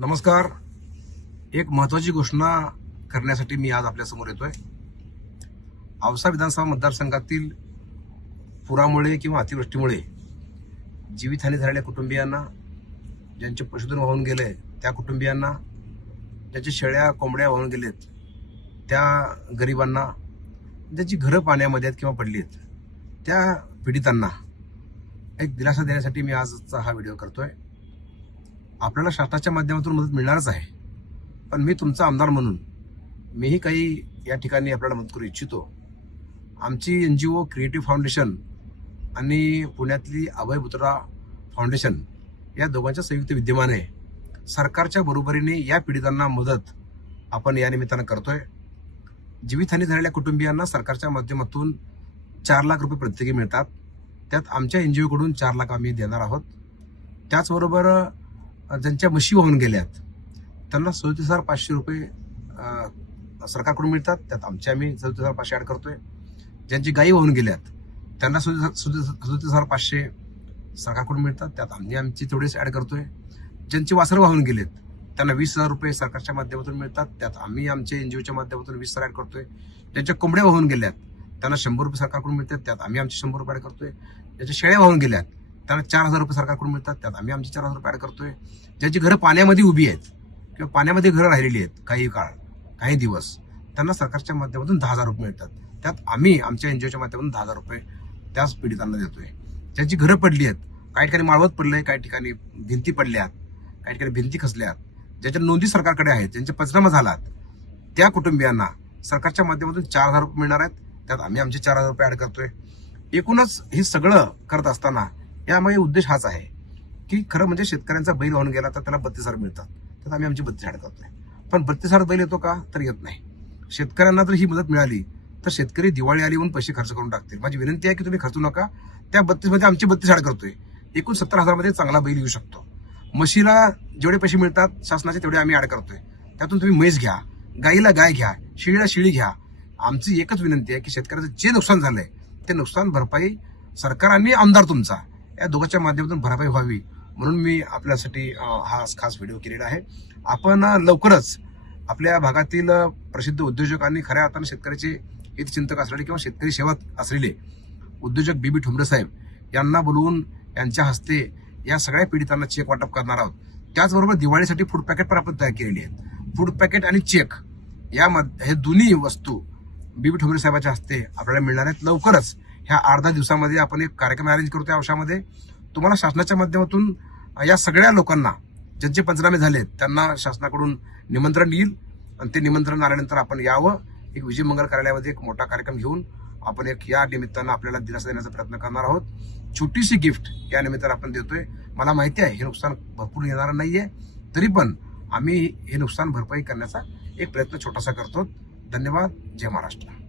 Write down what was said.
नमस्कार. एक महत्वाची घोषणा करण्यासाठी मी आज आपल्यासमोर येतोय. औसा विधानसभा मतदारसंघातील पुरामुळे किंवा अतिवृष्टीमुळे जीवितहानी झालेल्या कुटुंबियांना ज्यांचे पशुधन वाहून गेले त्या कुटुंबियांना ज्यांच्या शेळ्या कोंबड्या वाहून गेलेत त्या गरिबांना ज्यांची घरं पाण्यामध्ये आहेत किंवा पडली आहेत त्या पीडितांना एक दिलासा देण्यासाठी मी आजचा हा व्हिडिओ करतोय. आपल्याला शासनाच्या माध्यमातून मदत मिळणारच आहे. पण मी तुमचा आमदार म्हणून मीही काही या ठिकाणी आपल्याला मदत करू इच्छितो. आमची N G O creative foundation आणि पुण्यातली अभय बुत्रा फाउंडेशन या दोघांच्या संयुक्त विद्यमाने सरकारच्या बरोबरीने या पीडितांना मदत आपण या निमित्तानं करतोय. जीवितहानी झालेल्या कुटुंबियांना सरकारच्या माध्यमातून चार लाख रुपये प्रत्येकी मिळतात. त्यात आमच्या एन जी ओकडून चार लाख आम्ही देणार आहोत. त्याचबरोबर ज्यांच्या म्हशी वाहून गेल्यात त्यांना सदतीस हजार पाचशे रुपये सरकारकडून मिळतात. त्यात आमचे आम्ही सदतीस हजार पाचशे ॲड करतोय. ज्यांची गायी वाहून गेल्यात त्यांना सदतीस हजार पाचशे सरकारकडून मिळतात. त्यात आम्ही आमची तेवढेच ॲड करतोय. ज्यांची वासरं वाहून गेलेत त्यांना वीस हजार रुपये सरकारच्या माध्यमातून मिळतात. त्यात आम्ही आमच्या एन जी ओच्या माध्यमातून वीस हजार ॲड करतोय. ज्यांच्या कोंबड्या वाहून गेल्यात त्यांना शंभर रुपये सरकारकडून मिळतात. त्यात आम्ही आमचे शंभर रुपये ॲड करतोय. ज्यांच्या शेळ्या वाहून गेल्यात त्यांना चार हजार रुपये सरकारकडून मिळतात त्यात आम्ही आमचे चार हजार रुपये ॲड करतोय. ज्यांची घरं पाण्यामध्ये उभी आहेत किंवा पाण्यामध्ये घरं राहिलेली आहेत काही काळ काही दिवस त्यांना सरकारच्या माध्यमातून दहा हजार रुपये मिळतात. त्यात आम्ही आमच्या एन जी ओच्या माध्यमातून दहा हजार रुपये त्याच पीडितांना देतोय. ज्यांची घरं पडली आहेत काही ठिकाणी माळवत पडलं आहे काही ठिकाणी भिंती पडल्यात काही ठिकाणी भिंती खसल्यात ज्याच्या नोंदी सरकारकडे आहेत ज्यांचे पंचनामा झालात त्या कुटुंबियांना सरकारच्या माध्यमातून चार हजार रुपये मिळणार आहेत त्यात आम्ही आमचे चार हजार रुपये ॲड करतोय. एकूणच हे सगळं करत असताना यामागे उद्देश हाच आहे की खरं म्हणजे शेतकऱ्यांचा बैल वाहून गेला तर त्याला बत्तीस हजार मिळतात. तर आम्ही आमची बत्तीस हाड करतोय. पण बत्तीस हजार बैल येतो का? तर येत नाही. शेतकऱ्यांना जर ही मदत मिळाली तर शेतकरी दिवाळी आली म्हणून पैसे खर्च करून टाकतील. माझी विनंती आहे की तुम्ही खर्चू नका. त्या बत्तीसमध्ये आमची बत्तीस हाड करतोय. एकूण सत्तर हजारमध्ये चांगला बैल येऊ शकतो. म्हशीला जेवढे पैसे मिळतात शासनाचे तेवढे आम्ही ॲड करतोय. त्यातून तुम्ही म्हैस घ्या गाईला गाय घ्या शिळीला शिळी घ्या. आमची एकच विनंती आहे की शेतकऱ्याचं जे नुकसान झालंय ते नुकसान भरपाई सरकार आणि आमदार तुमचा. या दोघांच्या माध्यमातून भरपाई व्हावी म्हणून मी आपल्यासाठी हा खास व्हिडिओ केलेला आहे. आपण लवकरच आपल्या भागातील प्रसिद्ध उद्योजक आणि खऱ्या अर्थानं शेतकऱ्याचे हितचिंतक असलेले किंवा शेतकरी सेवक असलेले उद्योजक बी बी ठुमरे साहेब यांना बोलवून यांच्या हस्ते या सगळ्या पीडितांना चेक वाटप करणार आहोत. त्याचबरोबर दिवाळीसाठी फूड पॅकेट पण आपण तयार केलेली आहेत. फूड पॅकेट आणि चेक या हे दोन्ही वस्तू बी बी ठुमरे साहेबाच्या हस्ते आपल्याला मिळणार आहेत. लवकरच ह्या अर्धा दिवसामध्ये आपण एक कार्यक्रम अरेंज करतोय औषधामध्ये. तुम्हाला शासनाच्या माध्यमातून या सगळ्या लोकांना ज्यांचे पंचनामे झाले त्यांना शासनाकडून निमंत्रण येईल. आणि ते निमंत्रण आल्यानंतर आपण यावं. एक विजय मंगल कार्यालयामध्ये एक मोठा कार्यक्रम घेऊन आपण एक या निमित्तानं आपल्याला दिलासा देण्याचा प्रयत्न करणार आहोत. छोटीशी गिफ्ट या निमित्तानं आपण देतोय. मला माहिती आहे हे नुकसान भरपूर येणार नाहीये. तरी पण आम्ही हे नुकसान भरपाई करण्याचा एक प्रयत्न छोटासा करतो धन्यवाद. जय महाराष्ट्र.